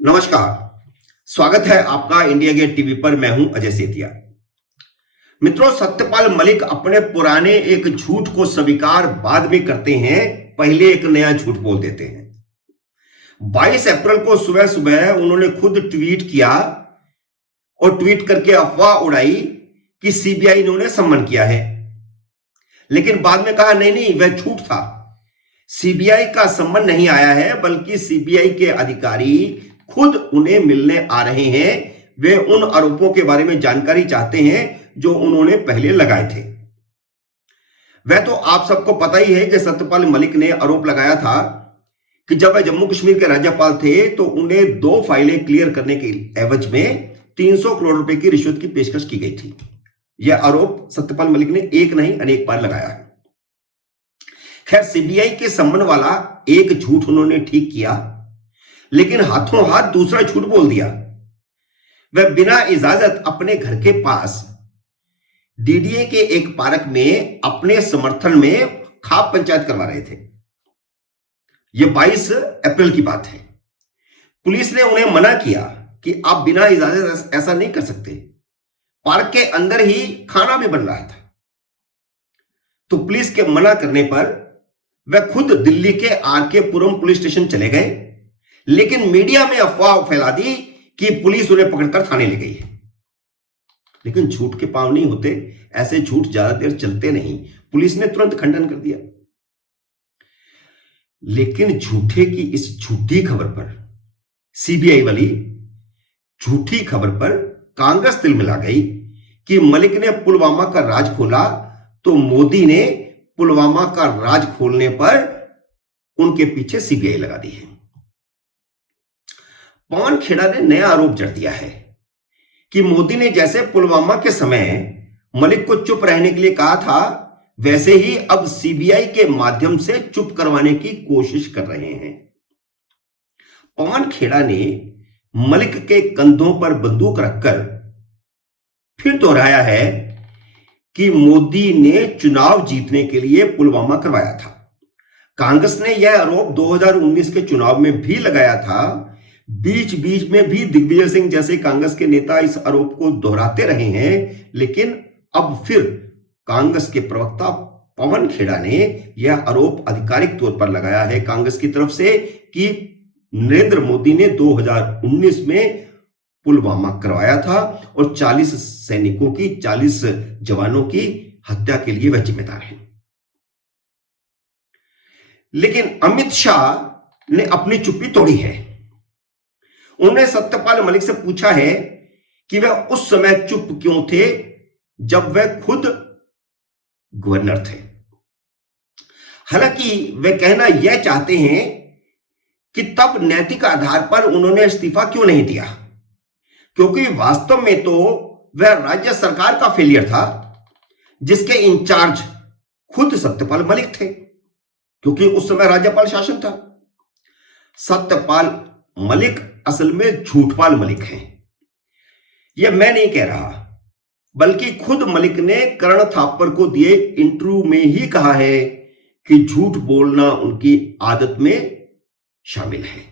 नमस्कार। स्वागत है आपका इंडिया गेट टीवी पर। मैं हूं अजय सेतिया। मित्रों, सत्यपाल मलिक अपने पुराने एक झूठ को स्वीकार बाद में करते हैं, पहले एक नया झूठ बोल देते हैं। 22 अप्रैल को सुबह सुबह उन्होंने खुद ट्वीट किया और ट्वीट करके अफवाह उड़ाई कि सीबीआई ने उन्हें सम्मन किया है, लेकिन बाद में कहा नहीं नहीं, वह झूठ था। सीबीआई का सम्मन नहीं आया है, बल्कि सीबीआई के अधिकारी खुद उन्हें मिलने आ रहे हैं। वे उन आरोपों के बारे में जानकारी चाहते हैं जो उन्होंने पहले लगाए थे। वह तो आप सबको पता ही है कि सत्यपाल मलिक ने आरोप लगाया था कि जब वह जम्मू कश्मीर के राज्यपाल थे तो उन्हें 2 फाइलें क्लियर करने के एवज में 300 करोड़ रुपए की रिश्वत की पेशकश की गई थी। यह आरोप सत्यपाल मलिक ने एक नहीं अनेक बार लगाया है। खैर, सीबीआई के सम्मन वाला एक झूठ उन्होंने ठीक किया, लेकिन हाथों हाथ दूसरा झूठ बोल दिया। वह बिना इजाजत अपने घर के पास डीडीए के एक पार्क में अपने समर्थन में खाप पंचायत करवा रहे थे। यह 22 अप्रैल की बात है। पुलिस ने उन्हें मना किया कि आप बिना इजाजत ऐसा नहीं कर सकते। पार्क के अंदर ही खाना भी बन रहा था। तो पुलिस के मना करने पर वह खुद दिल्ली के आरके पुरम पुलिस स्टेशन चले गए, लेकिन मीडिया में अफवाह फैला दी कि पुलिस उन्हें पकड़कर थाने ले गई है। लेकिन झूठ के पांव नहीं होते, ऐसे झूठ ज्यादा देर चलते नहीं। पुलिस ने तुरंत खंडन कर दिया। लेकिन झूठे की इस झूठी खबर पर, सीबीआई वाली झूठी खबर पर कांग्रेस तिल मिला गई कि मलिक ने पुलवामा का राज खोला, तो मोदी ने पुलवामा का राज खोलने पर उनके पीछे सीबीआई लगा दी है। पवन खेड़ा ने नया आरोप जड़ दिया है कि मोदी ने जैसे पुलवामा के समय मलिक को चुप रहने के लिए कहा था, वैसे ही अब सीबीआई के माध्यम से चुप करवाने की कोशिश कर रहे हैं। पवन खेड़ा ने मलिक के कंधों पर बंदूक रखकर फिर दोहराया है कि मोदी ने चुनाव जीतने के लिए पुलवामा करवाया था। कांग्रेस ने यह आरोप 2019 के चुनाव में भी लगाया था। बीच बीच में भी दिग्विजय सिंह जैसे कांग्रेस के नेता इस आरोप को दोहराते रहे हैं, लेकिन अब फिर कांग्रेस के प्रवक्ता पवन खेड़ा ने यह आरोप आधिकारिक तौर पर लगाया है कांग्रेस की तरफ से कि नरेंद्र मोदी ने 2019 में पुलवामा करवाया था और 40 सैनिकों की, 40 जवानों की हत्या के लिए वह जिम्मेदार है। लेकिन अमित शाह ने अपनी चुप्पी तोड़ी है। उन्होंने सत्यपाल मलिक से पूछा है कि वह उस समय चुप क्यों थे जब वह खुद गवर्नर थे। हालांकि वे कहना यह चाहते हैं कि तब नैतिक आधार पर उन्होंने इस्तीफा क्यों नहीं दिया, क्योंकि वास्तव में तो वह राज्य सरकार का फेलियर था जिसके इंचार्ज खुद सत्यपाल मलिक थे, क्योंकि उस समय राज्यपाल शासन था। सत्यपाल मलिक असल में झूठपाल मलिक हैं। यह मैं नहीं कह रहा, बल्कि खुद मलिक ने करण थापर को दिए इंटरव्यू में ही कहा है कि झूठ बोलना उनकी आदत में शामिल है।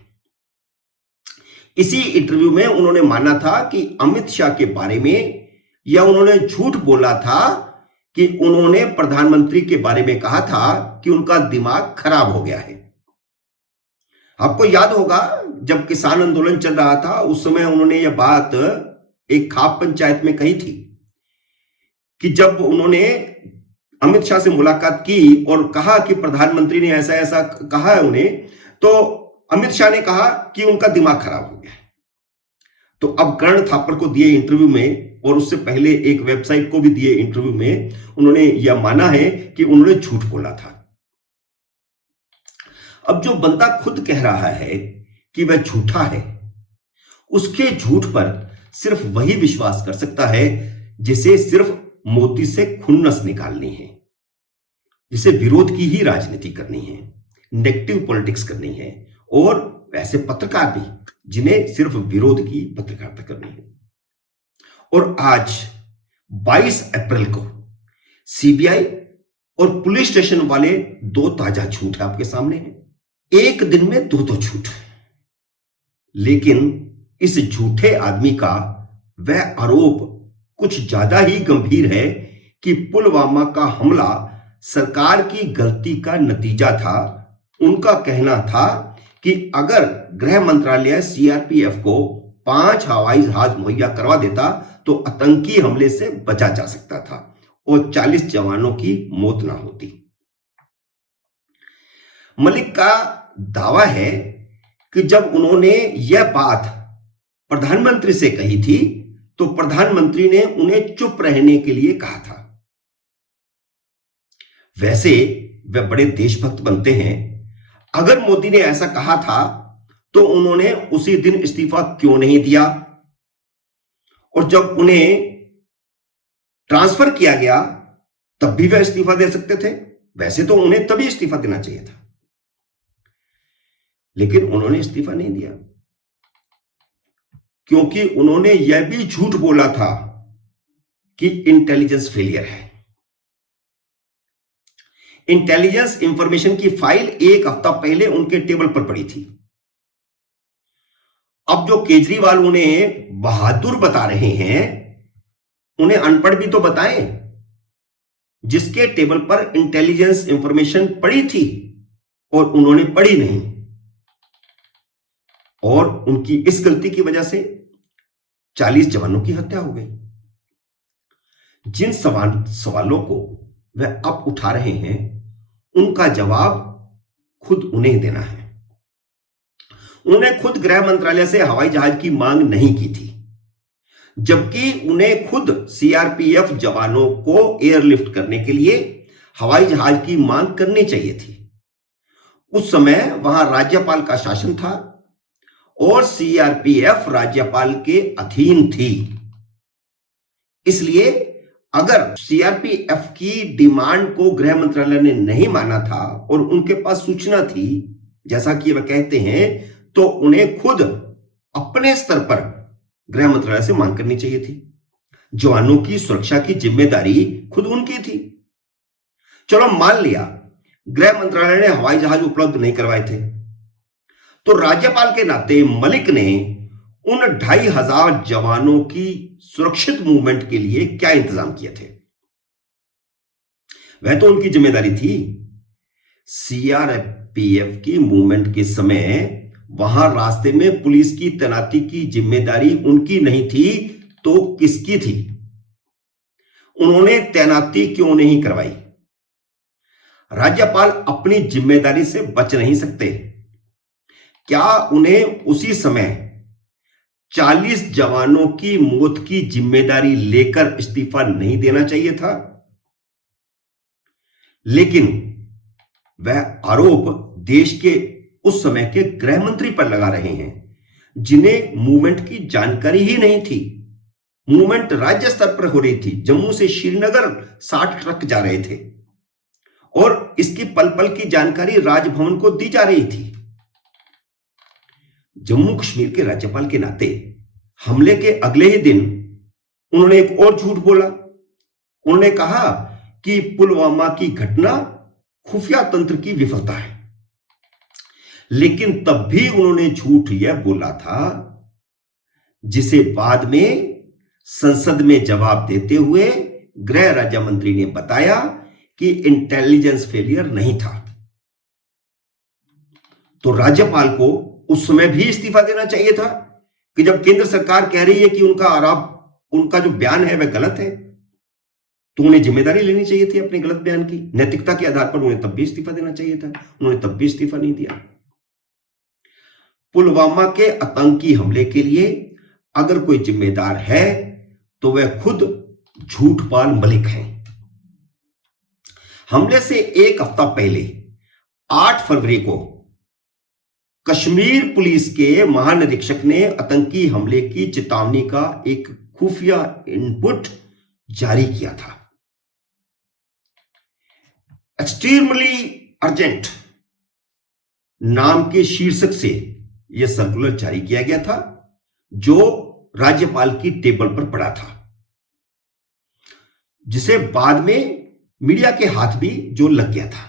इसी इंटरव्यू में उन्होंने माना था कि अमित शाह के बारे में, या उन्होंने झूठ बोला था कि उन्होंने प्रधानमंत्री के बारे में कहा था कि उनका दिमाग खराब हो गया है। आपको याद होगा जब किसान आंदोलन चल रहा था, उस समय उन्होंने यह बात एक खाप पंचायत में कही थी कि जब उन्होंने अमित शाह से मुलाकात की और कहा कि प्रधानमंत्री ने ऐसा ऐसा कहा है उन्हें, तो अमित शाह ने कहा कि उनका दिमाग खराब हो गया है। तो अब कर्ण थापर को दिए इंटरव्यू में, और उससे पहले एक वेबसाइट को भी दिए इंटरव्यू में, उन्होंने यह माना है कि उन्होंने झूठ बोला था। अब जो बंदा खुद कह रहा है कि वह झूठा है, उसके झूठ पर सिर्फ वही विश्वास कर सकता है जिसे सिर्फ मोदी से खुन्नस निकालनी है, जिसे विरोध की ही राजनीति करनी है, नेगेटिव पॉलिटिक्स करनी है, और वैसे पत्रकार भी जिन्हें सिर्फ विरोध की पत्रकारिता करनी है। और आज 22 अप्रैल को सीबीआई और पुलिस स्टेशन वाले 2 ताजा झूठ आपके सामने हैं। एक दिन में 2 झूठ। लेकिन इस झूठे आदमी का वह आरोप कुछ ज्यादा ही गंभीर है कि पुलवामा का हमला सरकार की गलती का नतीजा था। उनका कहना था कि अगर गृह मंत्रालय सीआरपीएफ को 5 हवाई जहाज मुहैया करवा देता तो आतंकी हमले से बचा जा सकता था और 40 जवानों की मौत ना होती। मलिक का दावा है कि जब उन्होंने यह बात प्रधानमंत्री से कही थी तो प्रधानमंत्री ने उन्हें चुप रहने के लिए कहा था। वैसे वे बड़े देशभक्त बनते हैं। अगर मोदी ने ऐसा कहा था तो उन्होंने उसी दिन इस्तीफा क्यों नहीं दिया? और जब उन्हें ट्रांसफर किया गया तब भी वे इस्तीफा दे सकते थे। वैसे तो उन्हें तभी इस्तीफा देना चाहिए था, लेकिन उन्होंने इस्तीफा नहीं दिया क्योंकि उन्होंने यह भी झूठ बोला था कि इंटेलिजेंस फेलियर है। इंटेलिजेंस इंफॉर्मेशन की फाइल एक हफ्ता पहले उनके टेबल पर पड़ी थी। अब जो केजरीवाल उन्हें बहादुर बता रहे हैं, उन्हें अनपढ़ भी तो बताएं। जिसके टेबल पर इंटेलिजेंस इंफॉर्मेशन पड़ी थी और उन्होंने पढ़ी नहीं, और उनकी इस गलती की वजह से 40 जवानों की हत्या हो गई। जिन सवालों को वह अब उठा रहे हैं उनका जवाब खुद उन्हें देना है। उन्होंने खुद गृह मंत्रालय से हवाई जहाज की मांग नहीं की थी, जबकि उन्हें खुद सीआरपीएफ जवानों को एयरलिफ्ट करने के लिए हवाई जहाज की मांग करनी चाहिए थी। उस समय वहां राज्यपाल का शासन था और सीआरपीएफ राज्यपाल के अधीन थी। इसलिए अगर सीआरपीएफ की डिमांड को गृह मंत्रालय ने नहीं माना था और उनके पास सूचना थी, जैसा कि वह कहते हैं, तो उन्हें खुद अपने स्तर पर गृह मंत्रालय से मांग करनी चाहिए थी। जवानों की सुरक्षा की जिम्मेदारी खुद उनकी थी। चलो मान लिया गृह मंत्रालय ने हवाई जहाज उपलब्ध नहीं करवाए थे, तो राज्यपाल के नाते मलिक ने उन 2500 जवानों की सुरक्षित मूवमेंट के लिए क्या इंतजाम किए थे? वह तो उनकी जिम्मेदारी थी। सीआरपीएफ की मूवमेंट के समय वहां रास्ते में पुलिस की तैनाती की जिम्मेदारी उनकी नहीं थी तो किसकी थी? उन्होंने तैनाती क्यों नहीं करवाई? राज्यपाल अपनी जिम्मेदारी से बच नहीं सकते। क्या उन्हें उसी समय 40 जवानों की मौत की जिम्मेदारी लेकर इस्तीफा नहीं देना चाहिए था? लेकिन वह आरोप देश के उस समय के गृह मंत्री पर लगा रहे हैं, जिन्हें मूवमेंट की जानकारी ही नहीं थी। मूवमेंट राज्य स्तर पर हो रही थी। जम्मू से श्रीनगर 60 ट्रक जा रहे थे और इसकी पल पल की जानकारी राजभवन को दी जा रही थी। जम्मू कश्मीर के राज्यपाल के नाते हमले के अगले ही दिन उन्होंने एक और झूठ बोला। उन्होंने कहा कि पुलवामा की घटना खुफिया तंत्र की विफलता है, लेकिन तब भी उन्होंने झूठ यह बोला था जिसे बाद में संसद में जवाब देते हुए गृह राज्य मंत्री ने बताया कि इंटेलिजेंस फेलियर नहीं था। तो राज्यपाल को उस समय भी इस्तीफा देना चाहिए था कि जब केंद्र सरकार कह रही है कि उनका जो बयान है वह गलत है, तो उन्हें जिम्मेदारी लेनी चाहिए थी अपने गलत बयान की। नैतिकता के आधार पर उन्हें तब भी इस्तीफा देना चाहिए था। उन्होंने तब भी इस्तीफा नहीं दिया। पुलवामा के आतंकी हमले के लिए अगर कोई जिम्मेदार है तो वह खुद झूठपाल मलिक हैं। हमले से एक हफ्ता पहले 8 फरवरी को कश्मीर पुलिस के महानिरीक्षक ने आतंकी हमले की चेतावनी का एक खुफिया इनपुट जारी किया था। एक्सट्रीमली अर्जेंट नाम के शीर्षक से यह सर्कुलर जारी किया गया था, जो राज्यपाल की टेबल पर पड़ा था, जिसे बाद में मीडिया के हाथ भी जो लग गया था।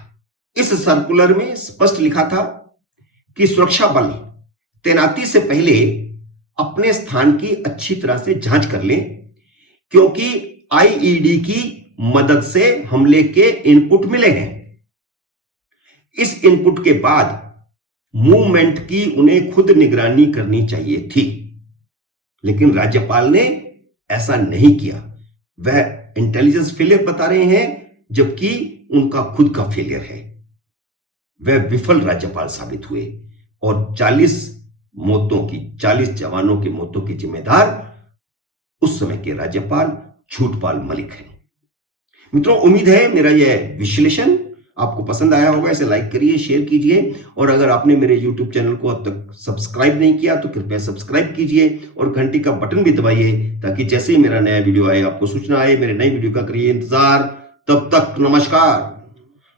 इस सर्कुलर में स्पष्ट लिखा था कि सुरक्षा बल तैनाती से पहले अपने स्थान की अच्छी तरह से जांच कर लें, क्योंकि आईईडी की मदद से हमले के इनपुट मिले हैं। इस इनपुट के बाद मूवमेंट की उन्हें खुद निगरानी करनी चाहिए थी, लेकिन राज्यपाल ने ऐसा नहीं किया। वह इंटेलिजेंस फेलियर बता रहे हैं, जबकि उनका खुद का फेलियर है। वह विफल राज्यपाल साबित हुए और 40 जवानों की मौतों की जिम्मेदार उस समय के राज्यपाल झूठपाल मलिक हैं। मित्रों, उम्मीद है मेरा यह विश्लेषण आपको पसंद आया होगा। इसे लाइक करिए, शेयर कीजिए, और अगर आपने मेरे YouTube चैनल को अब तक सब्सक्राइब नहीं किया तो कृपया सब्सक्राइब कीजिए और घंटी का बटन भी दबाइए, ताकि जैसे ही मेरा नया वीडियो आए आपको सूचना आए। मेरे नए वीडियो का करिए इंतजार। तब तक नमस्कार।